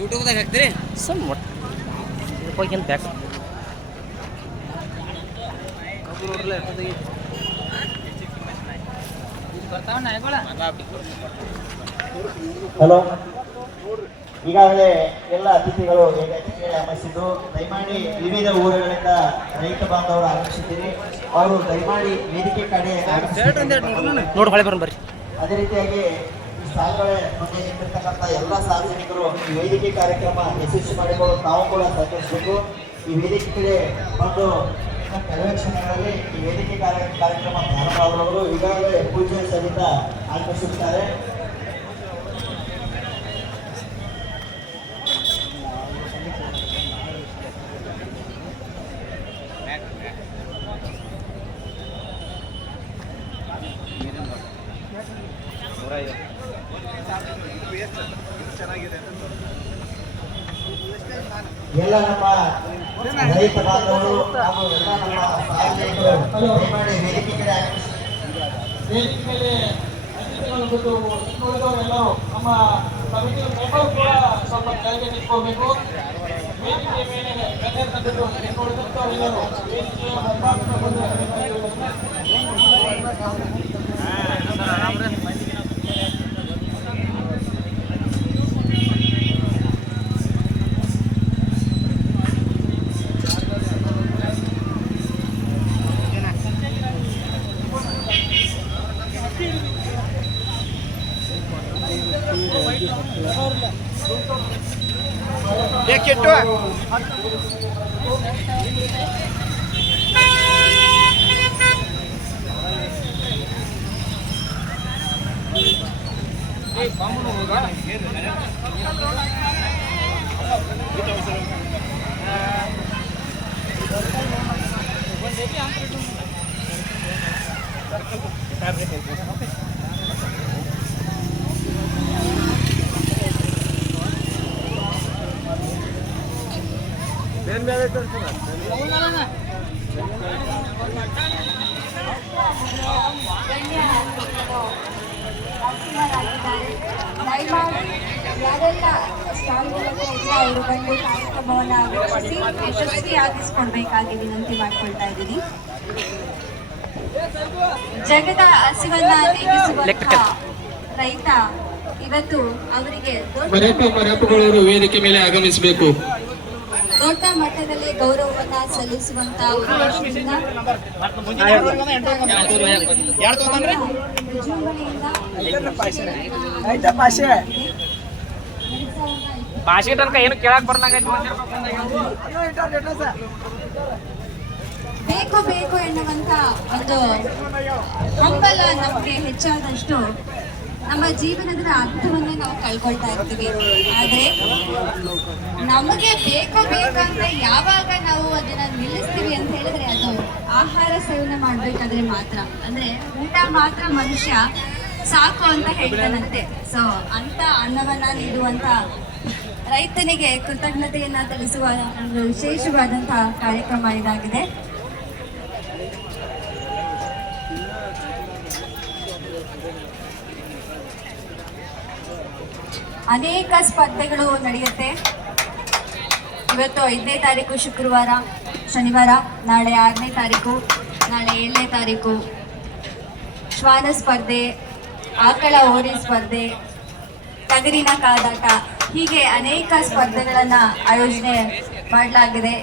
ಯೂಟ್ಯೂಬ್ದಾಗ ಹಾಕ್ತೀರಿ ಸಮ್ ಹೋಗಿ back hello, ಈಗಾಗಲೇ ಎಲ್ಲ ಅತಿಥಿಗಳು ವೇದಿಕೆಗೆ ಆಗಮಿಸಿದ್ದು, ದಯಮಾಡಿ ವಿವಿಧ ಊರುಗಳಿಂದ ರೈತ ಬಾಂಧವರು ಆಗಮಿಸಿದ್ದೀರಿ. ಅವರು ದಯಮಾಡಿ ವೇದಿಕೆ ಕಡೆ ನೋಡಿ ಹೊಳೆ ಬರೋಣ ಬರ್ರಿ. ಅದೇ ರೀತಿಯಾಗಿ ಈ ಸಾಲುಗಳ ಮುಂದೆ ನಿಂತಿರ್ತಕ್ಕಂಥ ಎಲ್ಲ ಸಾರ್ವಜನಿಕರು ಈ ವೇದಿಕೆ ಕಾರ್ಯಕ್ರಮ ಯಶಸ್ವಿ ಮಾಡಿಕೊಳ್ಳಲು ತಾವು ಕೂಡ ಸಹಕರಿಸಬೇಕು. ಈ ವೇದಿಕೆ ಕಡೆ ಒಂದು ಕೆಲವೇ ಕ್ಷಣಗಳಲ್ಲಿ ಈ ವೇದಿಕೆ ಕಾರ್ಯಕ್ರಮ ಪ್ರಾರಂಭವಾಗುವವರು ಈಗಾಗಲೇ ಪೂಜೆ ಸಹಿತ ಆಗಮಿಸುತ್ತಾರೆ. ಎಲ್ಲ ನಮ್ಮ ರೈತ ಬಾಂಧವರು ಹಾಗೂ ಎಲ್ಲ ನಮ್ಮ ಸಾರ್ವಜನಿಕರು ದಯಮಾಡಿ ವೇದಿಕೆ ಕಡೆ ಆಗಮಿಸಿ. ವೇದಿಕೆ ಮೇಲೆ ಅತಿಥಿಗಳು ಬಿಟ್ಟು ಉಳಿದವರೆಲ್ಲರೂ ನಮ್ಮ ಸಮಿತಿ ಮೆಂಬರ್ ಕೂಡ ಸ್ವಲ್ಪ ಕೆಳಗೆ ನಿಂತ್ಕೋಬೇಕು. ವೇದಿಕೆ ಮೇಲೆ ಗಣ್ಯರನ್ನ ಬಿಟ್ಟು ಉಳಿದಂಥವರೆಲ್ಲರೂ ವೇದಿಕೆಯ ಮುಂಭಾಗದ ಬಂದು ಕೆಟ್ಟು ಯಾರೆಲ್ಲ ಸ್ಟಾಲ್ಗಳನ್ನ ಇದ್ರೆ ಅವರು ಬಂದು ಕಾರ್ಯಕ್ರಮವನ್ನು ವೀಕ್ಷಿಸಿ ಯಶಸ್ವಿಯಾಗಿಸ್ಕೊಡ್ಬೇಕಾಗಿ ವಿನಂತಿ ಮಾಡ್ಕೊಳ್ತಾ ಇದ್ದೀನಿ. ಜಗದ ಹಸಿವನ್ನ ನೀಗಿಸುವಂತ ರೈತ ಇವತ್ತು ಅವರಿಗೆ ಮರಪ್ಪುಗಳವರು ವೇದಿಕೆ ಮೇಲೆ ಆಗಮಿಸಬೇಕು. ದೊಡ್ಡ ಮಟ್ಟದಲ್ಲಿ ಗೌರವವನ್ನ ಸಲ್ಲಿಸುವಂತ ಉದ್ದೇಶದಿಂದ ಭಾಷೆ ತನಕ ಏನು ಕೇಳಕ್ ಬರ್ದಂಗ ಬೇಕು ಬೇಕು ಎನ್ನುವಂತ ಒಂದು ಹಂಬಲ ನಮಗೆ ಹೆಚ್ಚಾದಷ್ಟು ನಮ್ಮ ಜೀವನದ ಅರ್ಥವನ್ನೇ ನಾವು ಕಳ್ಕೊಳ್ತಾ ಇರ್ತೀವಿ. ಆದ್ರೆ ನಮಗೆ ಬೇಕು ಬೇಕಂತ ಯಾವಾಗ ನಾವು ಅದನ್ನ ನಿಲ್ಲಿಸ್ತೀವಿ ಅಂತ ಹೇಳಿದ್ರೆ ಅದು ಆಹಾರ ಸೇವನೆ ಮಾಡ್ಬೇಕಾದ್ರೆ ಮಾತ್ರ. ಅಂದ್ರೆ ಊಟ ಮಾತ್ರ ಮನುಷ್ಯ ಸಾಕು ಅಂತ ಹೇಳ್ತಾನಂತೆ. ಸೊ ಅಂತ ಅನ್ನವನ್ನ ನೀಡುವಂತ ರೈತನಿಗೆ ಕೃತಜ್ಞತೆಯನ್ನ ತಿಳಿಸುವ ಒಂದು ವಿಶೇಷವಾದಂತಹ ಕಾರ್ಯಕ್ರಮ ಇದಾಗಿದೆ. ಅನೇಕ ಸ್ಪರ್ಧೆಗಳು ನಡೆಯುತ್ತೆ. ಇವತ್ತು 5ನೇ ತಾರೀಕು ಶುಕ್ರವಾರ, ಶನಿವಾರ, ನಾಳೆ 6ನೇ ತಾರೀಕು, ನಾಳೆ 7ನೇ ತಾರೀಕು ಶ್ವಾನ ಸ್ಪರ್ಧೆ, ಆಕಳ ಓರಿ ಸ್ಪರ್ಧೆ, ಟಗರಿನ ಕಾದಾಟ, ಹೀಗೆ ಅನೇಕ ಸ್ಪರ್ಧೆಗಳನ್ನು ಆಯೋಜನೆ ಮಾಡಲಾಗಿದೆ.